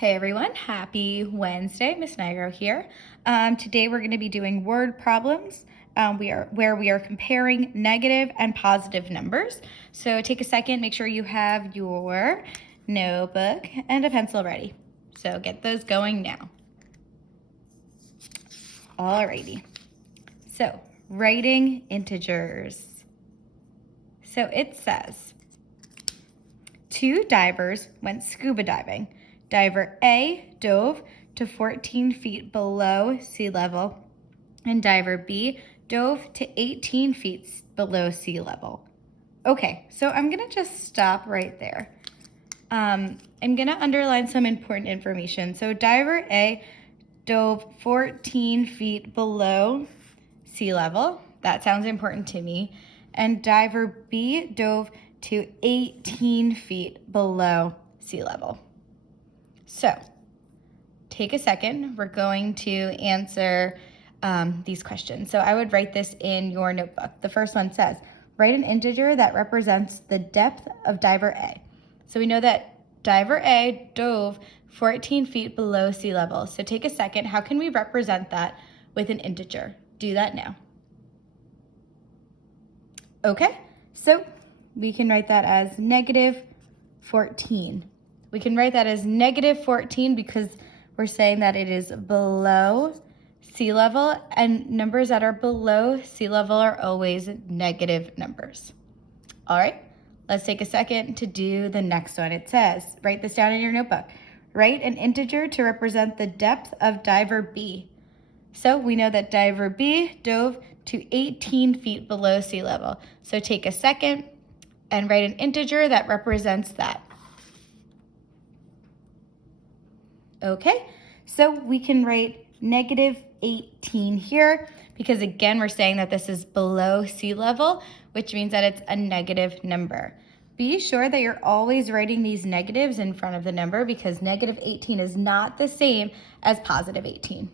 Hey everyone, happy Wednesday. Miss Nigro here. Today we're going to be doing word problems where we are comparing negative and positive numbers. So take a second, make sure you have your notebook and a pencil ready. So get those going now. Alrighty. So writing integers. So it says, 2 divers went scuba diving. Diver A dove to 14 feet below sea level, and diver B dove to 18 feet below sea level. Okay, so I'm gonna just stop right there. I'm gonna underline some important information. So diver A dove 14 feet below sea level. That sounds important to me. And diver B dove to 18 feet below sea level. So take a second. We're going to answer these questions. So I would write this in your notebook. The first one says, write an integer that represents the depth of diver A. So we know that diver A dove 14 feet below sea level. So take a second. How can we represent that with an integer? Do that now. Okay, so we can write that as negative 14. We can write that as negative 14 because we're saying that it is below sea level, and numbers that are below sea level are always negative numbers. All right, let's take a second to do the next one. It says, write this down in your notebook. Write an integer to represent the depth of diver B. So we know that diver B dove to 18 feet below sea level. So take a second and write an integer that represents that. Okay, so we can write negative 18 here because again, we're saying that this is below sea level, which means that it's a negative number. Be sure that you're always writing these negatives in front of the number because negative 18 is not the same as positive 18.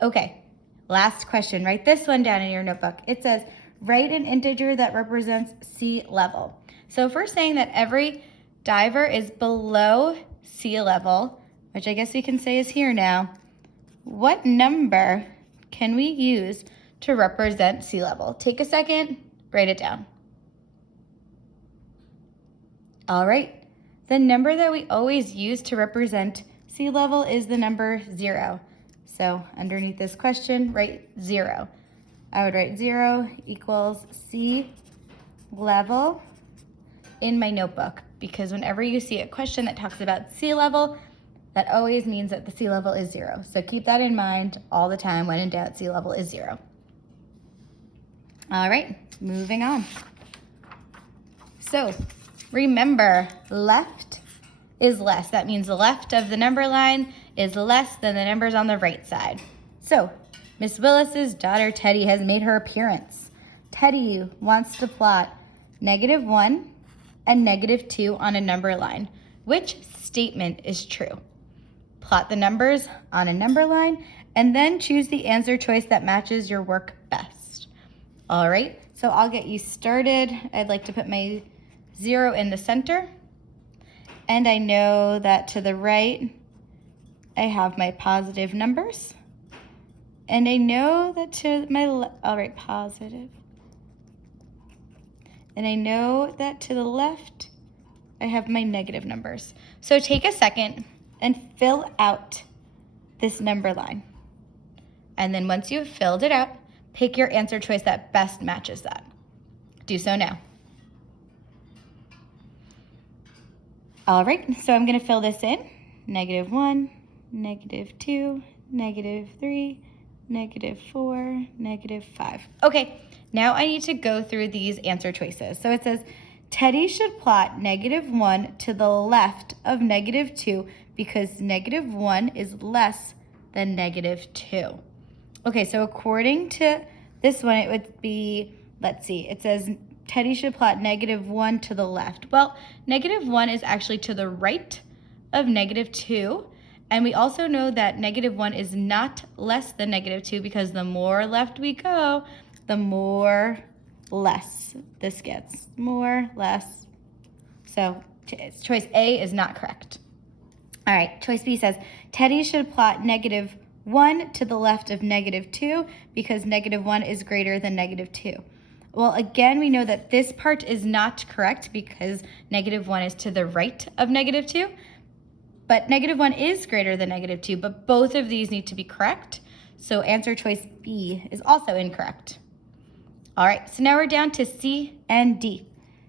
Okay, last question. Write this one down in your notebook. It says, write an integer that represents sea level. So if we're saying that every diver is below sea level, which I guess we can say is here now, what number can we use to represent sea level? Take a second, write it down. All right, the number that we always use to represent sea level is the number 0. So underneath this question, write 0. I would write 0 equals sea level in my notebook because whenever you see a question that talks about sea level, that always means that the sea level is 0. So keep that in mind all the time. When in doubt, sea level is 0. All right, moving on. So remember, left is less. That means the left of the number line is less than the numbers on the right side. So Miss Willis's daughter Teddy has made her appearance. Teddy wants to plot -1 and -2 on a number line. Which statement is true? Plot the numbers on a number line and then choose the answer choice that matches your work best. All right, so I'll get you started. I'd like to put my 0 in the center. And I know that to the right, I have my positive numbers. And I know that to my left, I'll write positive. And I know that to the left, I have my negative numbers. So take a second and fill out this number line. And then once you've filled it out, pick your answer choice that best matches that. Do so now. All right, so I'm gonna fill this in. -1, -2, -3, -4, -5. Okay, now I need to go through these answer choices. So it says, Teddy should plot -1 to the left of -2 because -1 is less than -2. Okay, so according to this one, it would be, let's see, it says Teddy should plot -1 to the left. Well, -1 is actually to the right of -2. And we also know that -1 is not less than -2 because the more left we go, the more less this gets. More, less. So choice A is not correct. All right, choice B says, Teddy should plot -1 to the left of -2 because -1 is greater than -2. Well, again, we know that this part is not correct because -1 is to the right of -2, but -1 is greater than -2, but both of these need to be correct. So answer choice B is also incorrect. All right, so now we're down to C and D.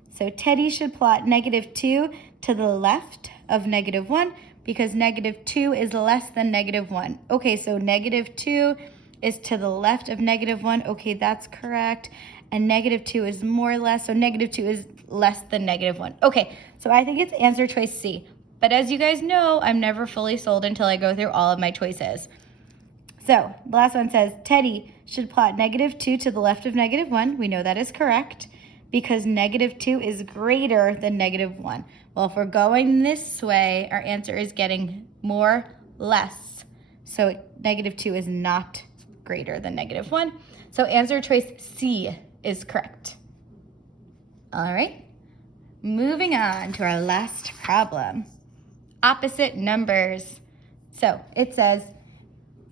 So Teddy should plot -2 to the left of -1 because -2 is less than -1. Okay, so -2 is to the left of -1. Okay, that's correct. And -2 is more or less, so -2 is less than -1. Okay, so I think it's answer choice C. But as you guys know, I'm never fully sold until I go through all of my choices. So the last one says, Teddy should plot -2 to the left of -1. We know that is correct because -2 is greater than -1. Well, if we're going this way, our answer is getting more, less. So -2 is not greater than -1. So answer choice C is correct. All right, moving on to our last problem. Opposite numbers. So it says,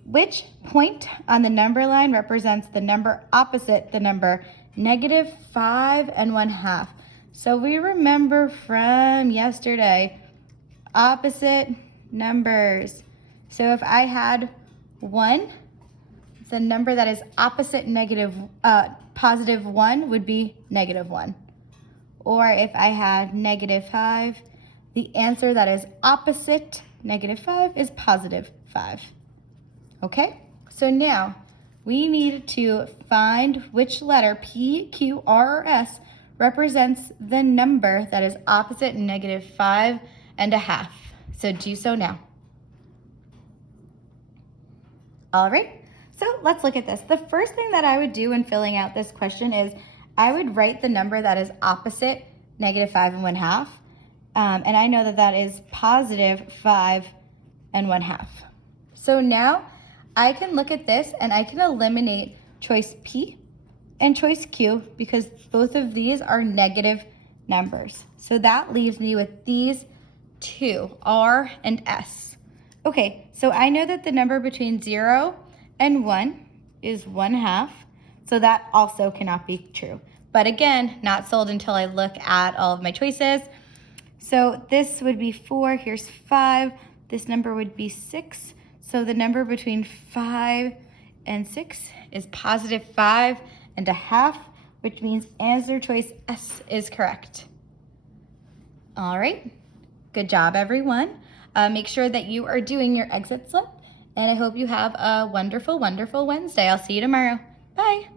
which point on the number line represents the number opposite the number -5 1/2? So we remember from yesterday, opposite numbers. So if I had 1, the number that is opposite positive 1 would be -1. Or if I had -5, the answer that is opposite -5 is +5. Okay, so now we need to find which letter P, Q, R, or S represents the number that is opposite -5 1/2. So do so now. All right, so let's look at this. The first thing that I would do when filling out this question is I would write the number that is opposite -5 1/2. And I know that that is +5 1/2. So now I can look at this and I can eliminate choice P and choice Q because both of these are negative numbers. So that leaves me with these two, R and S. Okay, so I know that the number between 0 and 1 is 1/2. So that also cannot be true. But again, not sold until I look at all of my choices. So this would be 4, here's 5. This number would be 6. So the number between 5 and 6 is +5 1/2, which means answer choice S is correct. All right, good job, everyone. Make sure that you are doing your exit slip, and I hope you have a wonderful, wonderful Wednesday. I'll see you tomorrow. Bye.